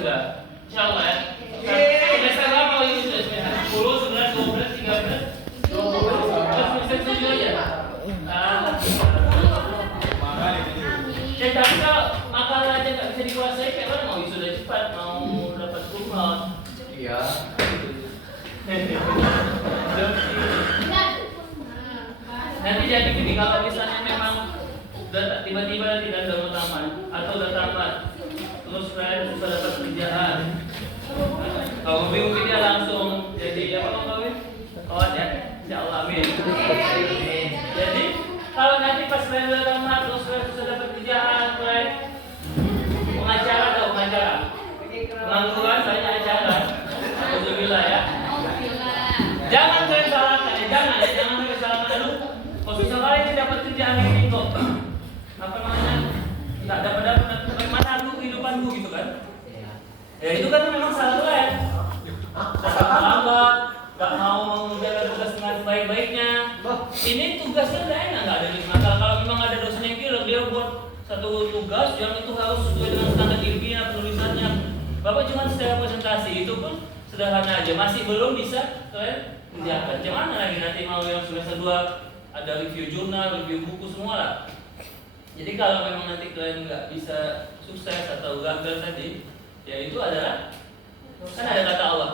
juga. Insyaallah ya. Semester berapa ini sudah? Semester 10, 11, 12, 13, 20. Semester 7 aja. Ya tapi kalau makanan aja nggak bisa dikuasai, kayak mana mau wisuda cepat, mau dapat kumlot? Iya. Nanti jadi gini, kalau misalnya memang tiba-tiba tidak ada tamat atau udah tamat, terus kalian bisa dapat kerjaan. Kalau mungkin dia langsung jadi apa kawin? Kawan ya, insyaallah amin. Jadi kalau nanti pas kalian udah tamat, terus kalian bisa dapat kerjaan, kalian pengacara atau pengacara, pengangguran banyak acara. Alhamdulillah ya. Jangan kalian salahkan ya, jangan kalian salahkan dulu. Kalau susah kali ini dapat kerjaan ini kok, apa namanya? Nggak dapat bagaimana aku kehidupanku gitu kan? Ya itu kan memang salah kalian. Lambat, nggak mau mengerjakan tugas dengan baik-baiknya. Ini tugasnya nggak ada di mata. Kalau memang ada dosen yang kira dia buat satu tugas yang itu harus sesuai dengan standar ilmiah penulisannya. Bapak cuma secara presentasi itu pun sederhana aja, masih belum bisa kalian kerjakan. Gimana lagi nanti mau yang semester 2 ada review jurnal, review buku semua lah. Jadi kalau memang nanti kalian nggak bisa sukses atau gagal tadi, ya itu adalah kan ada kata Allah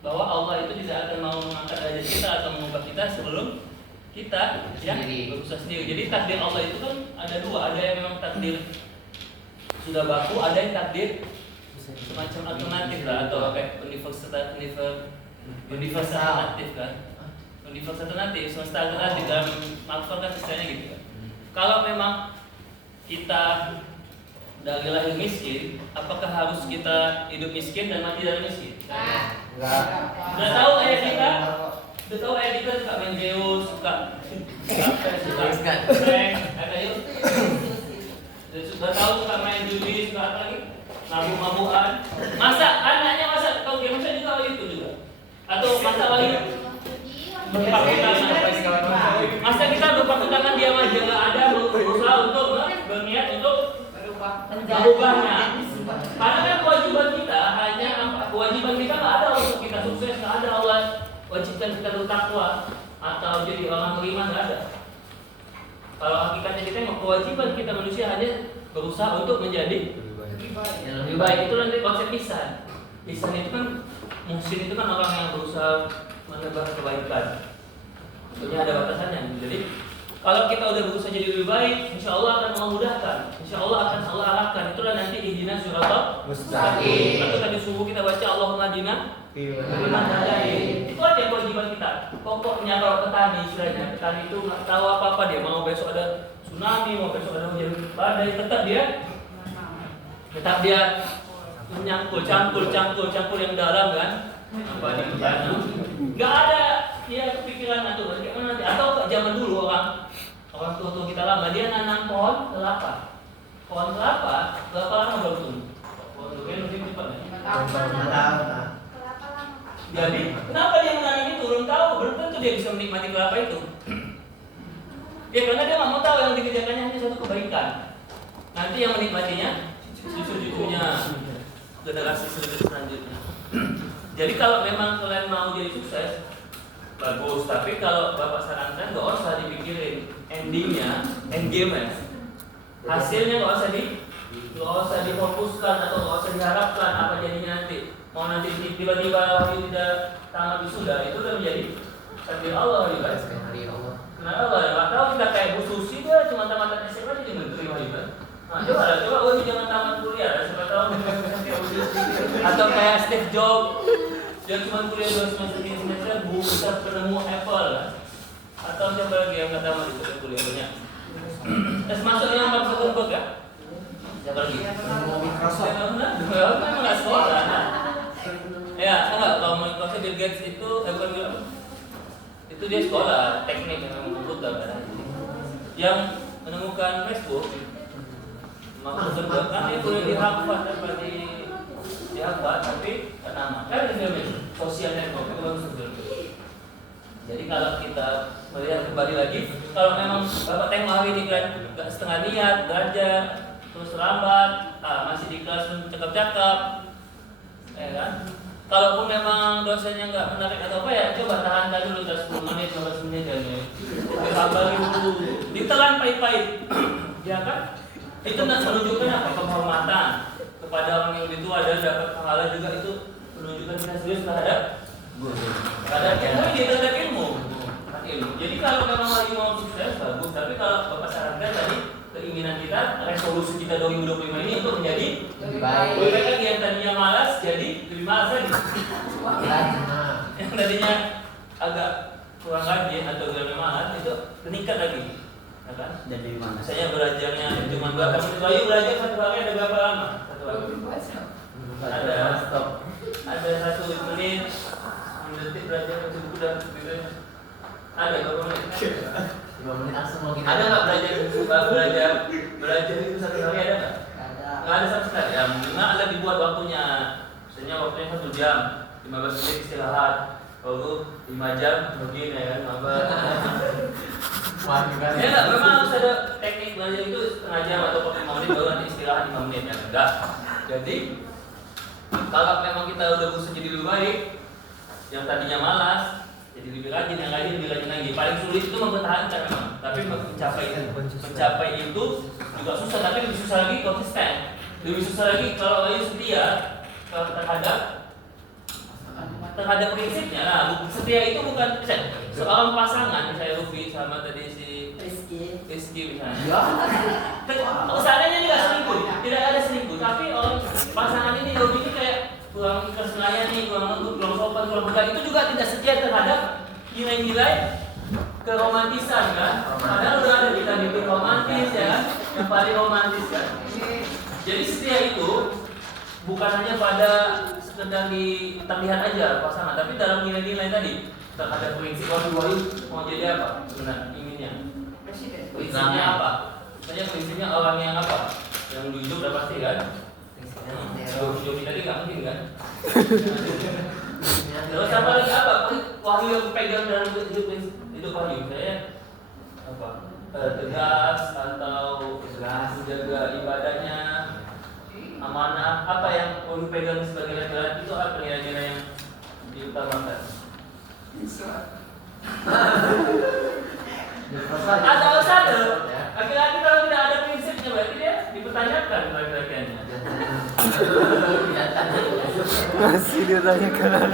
bahwa Allah itu tidak akan mau mengangkat derajat kita atau mengubah kita sebelum kita yang berusaha sendiri. Jadi takdir Allah itu kan ada dua, ada yang memang takdir sudah baku, ada yang takdir semacam alternatif lah atau kayak universal alternatif kan. Universal alternatif, semesta alternatif dalam makhluk kan istilahnya gitu kan. Kalau memang kita dari lahir miskin, apakah harus kita hidup miskin dan mati dari miskin? Enggak. Udah tahu ayah kita? Udah tahu ayah kita suka main Zeus, suka prank, ayo. Sudah tahu suka main judi, suka apa lagi? Mabuk-mabukan. Masa anaknya tahu game masa juga itu juga? Atau masa lagi berpaku tangan? Masa kita berpaku tangan diam aja nggak ada berusaha untuk berniat untuk mengubahnya? Karena kan kewajiban kita hanya kewajiban kita nggak ada untuk kita sukses, nggak ada Allah wajibkan kita bertakwa atau jadi orang beriman, nggak ada. Kalau hakikatnya kita kewajiban kita manusia hanya berusaha untuk menjadi yang lebih baik. Itu nanti konsep ihsan. Ihsan itu kan muhsin itu kan orang yang berusaha menebar kebaikan. Tentunya ada batasannya. Jadi kalau kita udah berusaha jadi lebih baik, insya Allah akan memudahkan. Insya Allah akan Allah arahkan. Itulah nanti ihdinas siratal mustaqim. Lalu tadi subuh kita baca Allahumma hdina fiman hadain. Itu aja kewajiban kita. Pokoknya kalau petani istilahnya, petani itu nggak tahu apa-apa, dia mau besok ada tsunami, mau besok ada hujan badai, tetap dia campur yang dalam kan, apa di tanah. Nggak ada dia kepikiran atau bagaimana nanti. Atau zaman dulu orang tua kita lama dia nanam pohon kelapa. Pohon kelapa lama baru tumbuh. Pohon kelapa lebih cepat. 5 tahun. Jadi kenapa dia menanam itu? Belum tahu, belum tentu dia bisa menikmati kelapa itu. Ya karena dia nggak mau tahu yang dikerjakannya hanya suatu kebaikan. Nanti yang menikmatinya cucu-cucunya, generasi selanjutnya. Jadi kalau memang kalian mau jadi sukses, bagus. Tapi kalau Bapak sarankan nggak usah dipikirin endingnya, endgame-nya, hasilnya nggak usah difokuskan atau nggak usah diharapkan apa jadinya nanti. Mau nanti tiba-tiba waktu tidak tamat wisuda, itu udah menjadi takdir Allah juga. Kenapa Allah? Atau kita kayak Bu Susi dia cuma tamat SMA aja jadi menteri juga. Nah, coba jangan tamat kuliah, siapa tahu. Atau kayak Steve Jobs, dia cuma kuliah 2 semester, bisa penemu Apple. Atau siapa lagi yang nggak tamat itu kuliah banyak. Terus masuk yang Mark Zuckerberg ya? Siapa lagi? Microsoft. Memang nggak sekolah. Ya, enggak. Kalau Microsoft Bill Gates itu bukan bilang. Itu dia sekolah teknik yang komputer kan. Yang menemukan Facebook. Maksudnya kan dia kuliah di Harvard apa di Harvard tapi nama kan di film sosial network itu bagus betul. Jadi kalau kita melihat kembali lagi, kalau memang Bapak tengok hari ini kan nggak setengah niat, belajar terus lambat, masih di kelas cakap-cakap, ya kan? Kalaupun memang dosennya nggak menarik atau apa ya, coba tahan dulu 10 menit, 15 menit aja. Sabarin dulu, ditelan pahit-pahit, ya kan? Itu menunjukkan apa? Penghormatan kepada orang yang lebih tua dan dapat pahala juga, itu menunjukkan kita serius terhadap ilmu, terhadap ilmu. Jadi kalau memang lagi mau sukses bagus, tapi kalau Bapak sarankan tadi keinginan kita, resolusi kita 2025 ini untuk menjadi lebih baik. Lebih lagi yang tadinya malas jadi lebih malas lagi. Yang tadinya agak kurang rajin atau lebih malas itu meningkat lagi. Ya kan? Jadi mana? Saya belajarnya cuma berapa menit. Ayo belajar satu hari ada berapa lama? Satu hari. Ada 1 menit, 6 detik belajar itu udah gitu. Ada berapa menit? 5 menit langsung mau kita. Ada nggak belajar itu satu hari ada nggak? Nggak ada sama sekali. Ya minimal ada dibuat waktunya. Misalnya waktunya 1 jam, 15 menit istirahat, lalu 5 jam begini ya kan? Apa? Ya nggak, memang harus ada teknik belajar itu setengah jam atau 5 menit baru nanti istirahat 5 menit ya enggak. Jadi kalau memang kita udah berusaha jadi lebih baik, yang tadinya malas jadi lebih rajin, yang lain lebih rajin lagi. Paling sulit itu mempertahankan memang, tapi mencapai itu juga susah, tapi lebih susah lagi konsisten. Lebih susah lagi kalau Ayu setia terhadap prinsipnya. Nah, setia itu bukan seorang pasangan, misalnya Rufi sama tadi si Rizky misalnya. Seandainya dia nggak selingkuh, tidak ada selingkuh, tapi orang pasangan ini Rufi ini kayak kurang ikhlas melayani, kurang lembut, kurang sopan, kurang benar, itu juga tidak setia terhadap nilai-nilai keromantisan kan. Padahal udah ada kita bikin romantis ya kan, yang paling romantis kan. Jadi setia itu bukan hanya pada sekedar terlihat aja pasangan, tapi dalam nilai-nilai tadi terhadap prinsip Wahyu mau jadi apa sebenarnya inginnya. Prinsipnya apa? Saya prinsipnya orang yang apa? Yang jujur udah pasti kan. Jujur tadi nggak mungkin kan. Terus apa lagi apa? Wahyu yang pegang dalam hidup Wahyu saya apa? Tegas atau menjaga ibadahnya, amanah. Apa yang Wahyu pegang sebagai laki-laki itu apa nilai-nilai yang diutamakan? Ada usada. Laki-laki kalau tidak ada prinsipnya berarti dia dipertanyakan laki-lakinya. Masih ditanyakan.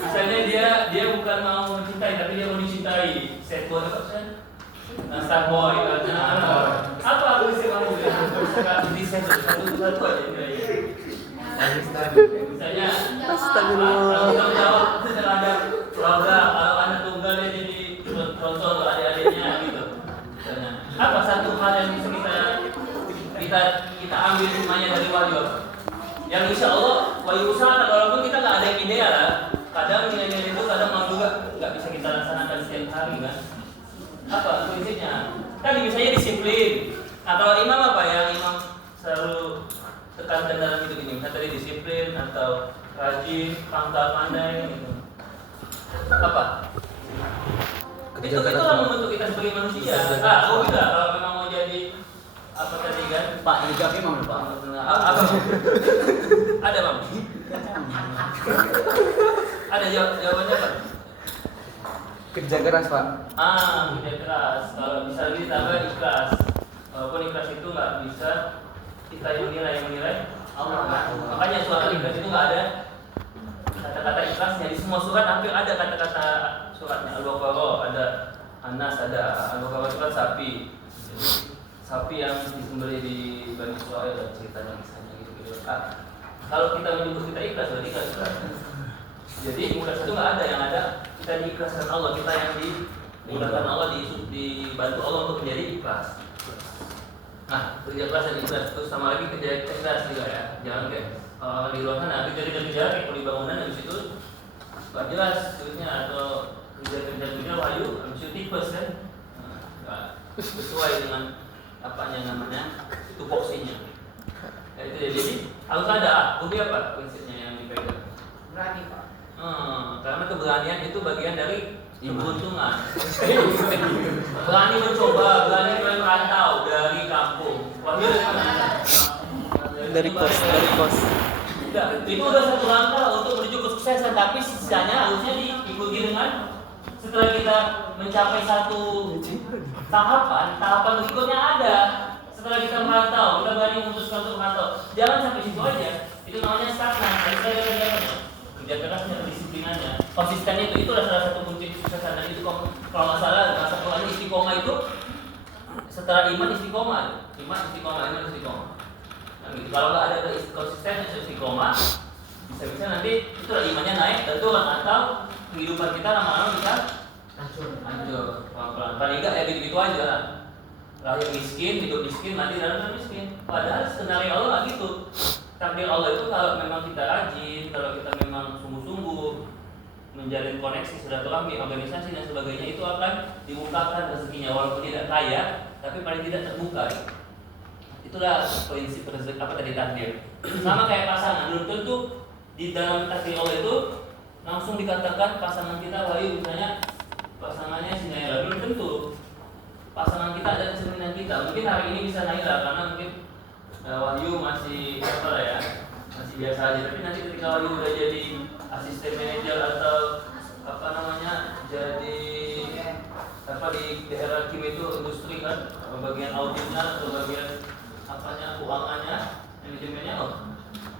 Misalnya dia bukan mau mencintai tapi dia mau dicintai. Sad boy apa sih? Star boy. Apa prinsip kamu juga? Di satu aja. Misalnya Astagfirullah. tanggung jawab terhadap keluarga, kalau anak tunggal dia jadi contoh untuk adik-adiknya gitu. Misalnya, apa satu hal yang bisa kita ambil semuanya dari Wahyu? Yang insya Allah Wahyu usahakan, walaupun kita nggak ada yang ideal lah. Kadang nilai-nilai itu kadang mau juga nggak bisa kita laksanakan setiap hari kan. Apa prinsipnya? Tadi misalnya disiplin. Nah kalau imam apa yang imam selalu tekankan dalam hidup ini? Misalnya tadi disiplin atau rajin, pangkal pandai gitu. Apa? Itulah membentuk kita sebagai manusia. Oh tidak, kalau memang mau jadi apa tadi kan? Pak, ini jawabnya mau Pak. Apa? Ada Bang? Ada jawabannya Pak? Kerja keras Pak. Kerja keras. Kalau bisa ditambah ikhlas. Walaupun ikhlas itu nggak bisa kita yang menilai Allah. Makanya surat ikhlas itu nggak ada kata-kata ikhlasnya. Di semua surat hampir ada kata-kata suratnya. Al-Baqarah ada, An-Nas ada, Al-Baqarah surat sapi. Sapi yang disembelih di Bani Israil dan ceritanya misalnya gitu. Kalau kita menyebut kita ikhlas berarti ikhlas. Jadi ikhlas itu nggak ada, yang ada kita diikhlaskan Allah, kita yang dimudahkan Allah, dibantu Allah untuk menjadi ikhlas. Nah, kerja keras dan ikhlas, terus sama lagi kerja ikhlas juga ya. Jangan kayak di luar sana, kerja kayak di bangunan habis itu nggak jelas tulisnya, atau kerja Wahyu habis itu tipes kan, nggak sesuai dengan apanya namanya tupoksinya. Ya, itu jadi harus ada. Rubi apa prinsipnya yang dipegang? Berani Pak. Karena keberanian itu bagian dari keberuntungan. Berani mencoba, berani merantau dari kampung. Wahyu Dari kos. Tidak, itu udah satu langkah untuk menuju kesuksesan, tapi sisanya harusnya diikuti dengan setelah kita mencapai satu tahapan berikutnya ada. Setelah kita merantau, kita berani memutuskan untuk merantau. Jangan sampai situ aja. Itu namanya stagnan. Harus ada kerja kerasnya, kedisiplinannya, konsistennya itu adalah salah satu kunci kesuksesan. Dan itu kalau nggak salah, bahasa Quran istiqomah itu setelah iman istiqomah. Iman istiqomah. Nah, gitu. Kalau nggak ada konsistensi istiqomah, bisa-bisa nanti itulah imannya naik dan itu atau kehidupan kita lama-lama bisa hancur pelan-pelan. Paling nggak ya gitu aja lah. Lahir miskin, hidup miskin, mati dalam miskin. Padahal skenario Allah nggak gitu. Takdir Allah itu kalau memang kita rajin, kalau kita memang sungguh-sungguh menjalin koneksi silaturahmi, organisasi dan sebagainya, itu akan dibukakan rezekinya walaupun tidak kaya, tapi paling tidak terbuka. Itulah prinsip rezeki apa tadi takdir. Sama kayak pasangan, belum tentu di dalam takdir Allah itu langsung dikatakan pasangan kita Wahyu misalnya pasangannya si Naila, belum tentu. Pasangan kita ada kecenderungan kita. Mungkin hari ini bisa Naila karena mungkin Wahyu masih apa lah ya, masih biasa aja. Tapi nanti ketika Wahyu udah jadi asisten manajer atau apa namanya jadi apa di daerah Kim itu industri kan, bagian auditnya atau bagian apanya keuangannya, manajemennya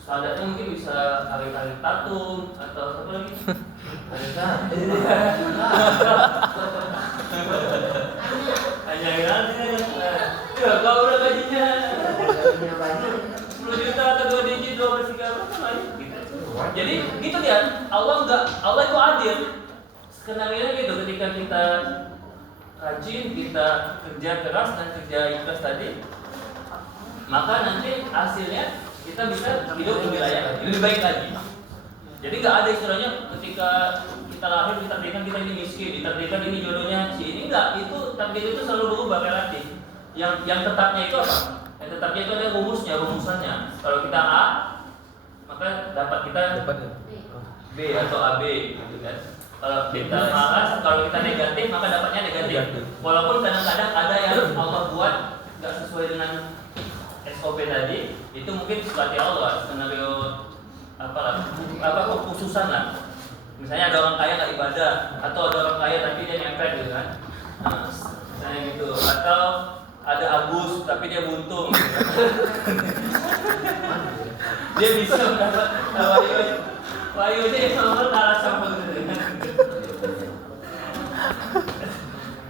standarnya mungkin bisa hari-hari tatung atau apa lagi? Hanya ya kalau udah gajinya 10 juta atau 2 digit 2 3 berapa gitu. Jadi gitu dia. Allah itu adil. Skenario gitu ketika kita rajin, kita kerja keras dan kerja ikhlas tadi, maka nanti hasilnya kita bisa hidup lebih layak, lebih baik lagi. Jadi nggak ada istilahnya ketika kita lahir ditakdirkan kita ini miskin, ditakdirkan ini jodohnya si ini, enggak. Itu takdir itu selalu berubah relatif. Yang tetapnya itu apa? Yang tetapnya itu ada rumusannya. Kalau kita A, maka dapat kita B atau AB gitu kan. Kalau kita malas, kalau kita negatif maka dapatnya negatif. Walaupun kadang-kadang ada yang Allah buat nggak sesuai dengan SOP tadi, itu mungkin seperti Allah skenario apa kekhususan lah. Misalnya ada orang kaya nggak ibadah, atau ada orang kaya tapi dia nyempet gitu kan. Nah, misalnya gitu. Atau ada Agus tapi dia buntung. Gitu. Dia bisa mendapat Wahyu aja yang nomor kalah sama gitu.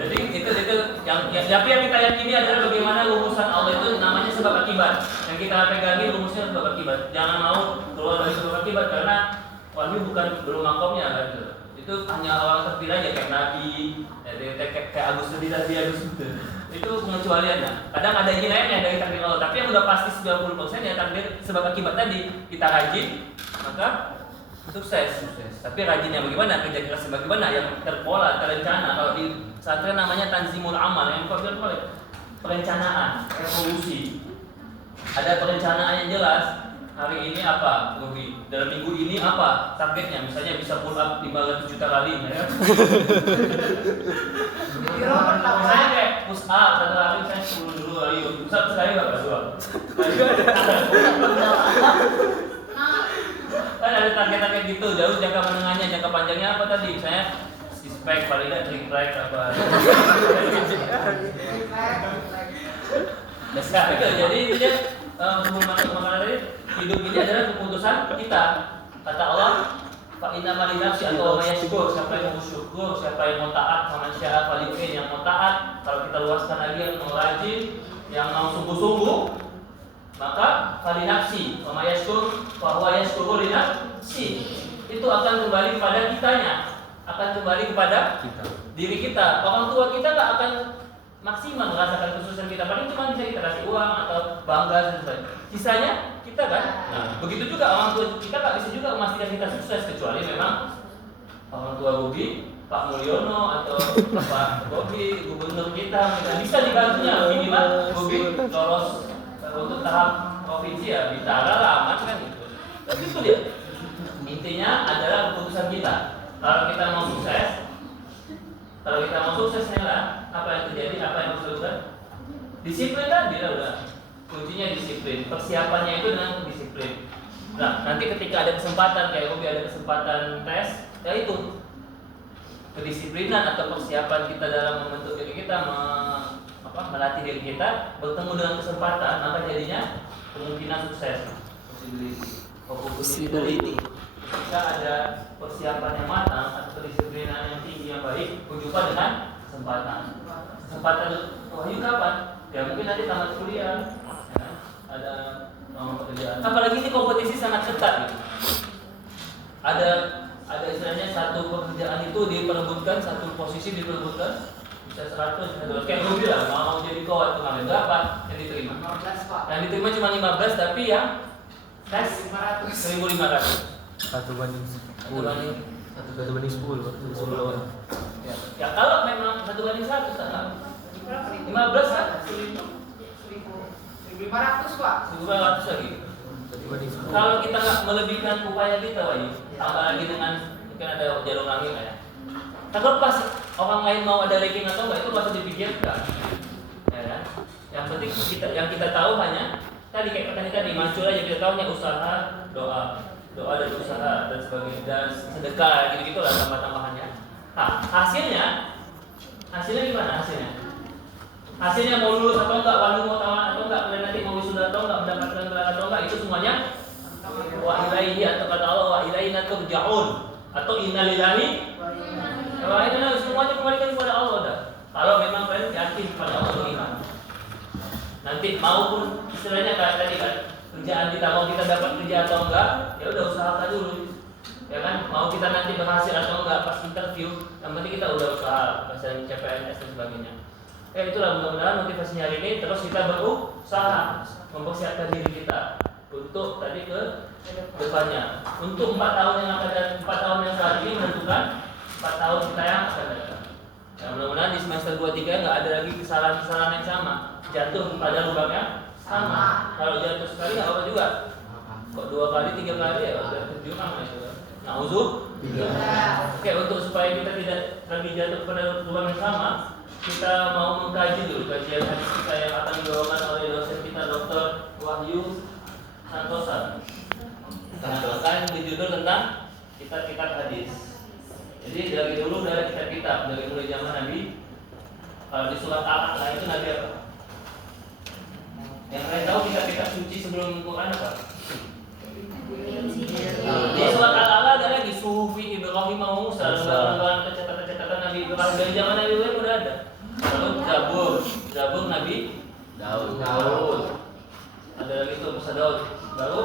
Jadi itu tapi yang kita yakini adalah bagaimana rumusan Allah itu namanya sebab akibat. Yang kita pegangin rumusnya sebab akibat. Jangan mau keluar dari sebab akibat karena Wahyu bukan belum makomnya kan gitu. Itu hanya orang terpilih aja kayak Nabi, kayak Agus itu. Itu pengecualiannya. Kadang ada yang lainnya dari takdir Allah, tapi yang udah pasti 90% ya takdir sebab akibat tadi. Kita rajin, maka sukses. Tapi rajinnya bagaimana? Kerja keras bagaimana? Yang terpola, terencana. Kalau di pesantren namanya tanzimul amal, yang perencanaan, revolusi. Ada perencanaan yang jelas. Hari ini apa, Gobi? Dalam minggu ini apa targetnya? Misalnya bisa pull up 500 juta kali, ya. Misalnya kayak push up satu hari misalnya 10 dulu kali, push up sekali berapa? 2. Kan ada target-target gitu, jauh jangka menengahnya, jangka panjangnya apa tadi? Misalnya spek paling nggak triplek apa? Nah, itu jadi intinya sebelum masuk makanan tadi, hidup ini adalah keputusan kita. Kata Allah, Fa inna malinafsi atau mayashkur, siapa yang mau syukur, siapa yang mau taat, sama syarat waliuin yang mau taat. Kalau kita luaskan lagi yang mau rajin, yang mau sungguh-sungguh, maka falinafsi, wa mayashkur, wa huwa yashkuru linafsi. Itu akan kembali kepada kitanya, akan kembali kepada diri kita. Orang tua kita nggak akan maksimal merasakan kesuksesan kita, paling cuma bisa kita kasih uang atau bangga dan sebagainya. Sisanya kita kan. Nah, begitu juga orang tua kita nggak bisa juga memastikan kita sukses kecuali memang orang tua Bobi, Pak Mulyono atau Pak Bobi, gubernur kita bisa dibantunya minimal Bobi lolos untuk tahap provinsi ya, Bintara lah aman kan gitu. Tapi itu dia. Intinya adalah keputusan kita. Kalau kita mau sukses, apa yang terjadi, apa yang harus dilakukan? Disiplin kan, udah. Kuncinya disiplin. Persiapannya itu dengan disiplin. Nah, nanti ketika ada kesempatan kayak Robi ada kesempatan tes, ya itu kedisiplinan atau persiapan kita dalam membentuk diri kita, melatih diri kita, bertemu dengan kesempatan, maka jadinya kemungkinan sukses. Possibility. Jika ada persiapan yang matang atau kedisiplinan yang tinggi yang baik, berjumpa dengan kesempatan. Kesempatan wahyu kapan? Ya mungkin nanti tamat kuliah, ya, ada pekerjaan. Apalagi ini kompetisi sangat ketat. Gitu. Ada istilahnya satu pekerjaan itu diperebutkan, satu posisi diperebutkan bisa 100, kayak gue bilang mau jadi kawat itu ngambil berapa yang diterima? 15 Pak. Yang diterima cuma 15 tapi yang tes 500. 1.500. 1 banding 10. 1 banding 10. 10 orang. Ya kalau memang 1 banding 1 salah. 15 kan? 1.500 Pak. 1.500 lagi. 1 banding 10. Kalau kita nggak melebihkan upaya kita, Wahyu, apalagi dengan mungkin ada jarum langit ya. Kalau pas orang lain mau ada ranking atau enggak itu pasti dipikirkan, ya kan? Yang penting yang kita tahu hanya tadi kayak pertanyaan tadi muncul aja kita tahunya usaha, doa dan usaha dan sebagainya dan sedekah gitu lah tambah-tambahannya. Nah hasilnya gimana hasilnya? Hasilnya mau lulus atau enggak, wahyu mau tamat atau enggak, kalian nanti mau wisuda atau enggak, mendapatkan gelar atau enggak, itu semuanya wa ilaihi atau kata Allah wa ilaina turja'un atau innalillahi wa inna semuanya kembalikan kepada Allah dah. Kalau memang kalian yakin kepada Allah beriman. Nanti maupun istilahnya kayak tadi kan, kerjaan kita mau kita dapat kerja atau enggak, ya udah usahakan dulu. Ya kan, mau kita nanti berhasil atau enggak pas interview, yang penting kita udah usaha, pasang CPNS dan sebagainya. Itulah mudah-mudahan motivasinya hari ini terus kita berusaha mempersiapkan diri kita untuk tadi ke depannya. Untuk 4 tahun yang akan datang, 4 tahun yang saat ini menentukan 4 tahun kita yang akan datang. Ya, mudah-mudahan di semester 2-3 nggak ada lagi kesalahan-kesalahan yang sama, jatuh pada lubang yang sama. Kalau jatuh sekali nggak apa juga. Kok 2 kali, 3 kali ya udah terjun sama itu. Nah, Oke, untuk supaya kita tidak lagi jatuh pada lubang yang sama, kita mau mengkaji dulu kajian hadis kita yang akan dibawakan oleh dosen kita Dr. Wahyu Santosa. Kan berjudul tentang kitab-kitab hadis. Jadi dari dulu dari kitab-kitab dari mulai zaman Nabi. Kalau di surat Al-A'la itu Nabi apa? Yang kalian tahu kitab-kitab suci sebelum Quran apa? Di surat Al-A'la ada lagi Sufi Ibrahim wa Musa, lembaran catatan Nabi Ibrahim dari zaman Nabi Ibrahim udah ada. Lalu Zabur Nabi Daud. Ada lagi tuh Musa Daud. Lalu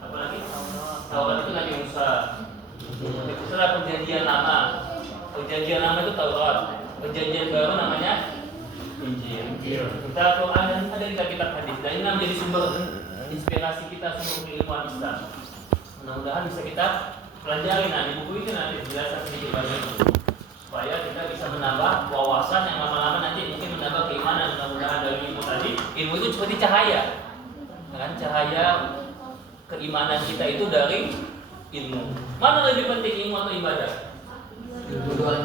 apa lagi? Taurat itu Nabi Musa. Setelah perjanjian lama. Perjanjian lama itu Taurat. Perjanjian baru namanya Injil. Kita Quran ada di kitab hadis. Dan ini menjadi sumber inspirasi kita, sumber keilmuan Islam. Mudah-mudahan bisa kita pelajari. Nah, di buku itu nanti dijelaskan sedikit banyak supaya kita bisa menambah wawasan yang lama-lama nanti mungkin menambah keimanan. Mudah-mudahan dari ilmu tadi, ilmu itu seperti cahaya, kan? Cahaya keimanan kita itu dari ilmu. Mana lebih penting, ilmu atau ibadah?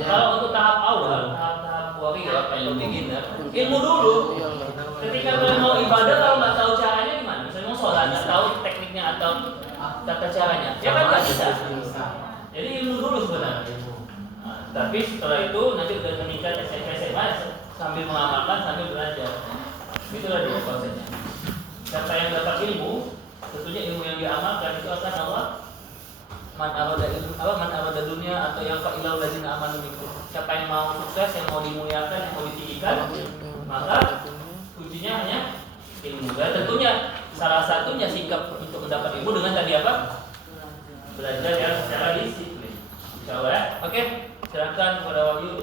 Kalau untuk tahap awal, tahap warrior atau beginner, ilmu dulu. Ketika kalian mau ibadah, kalau nggak tahu caranya gimana? Misalnya mau sholat, nggak tahu tekniknya atau tata caranya, ya kan nggak bisa. Jadi ilmu dulu sebenarnya. Tapi setelah itu nanti udah meningkat SMP SMA sambil mengamalkan sambil belajar. Itulah dia konsepnya. Siapa yang dapat ilmu, tentunya ilmu yang diamalkan itu akan Allah man arada dunia atau yang fa'ilau ladzina amanu minkum. Siapa yang mau sukses, yang mau dimuliakan, yang mau ditinggikan, maka kuncinya hanya ilmu. Dan tentunya salah satunya sikap untuk mendapat ilmu dengan tadi apa? Belajar yang secara disiplin. Insyaallah ya. Oke. Silakan kepada Wahyu.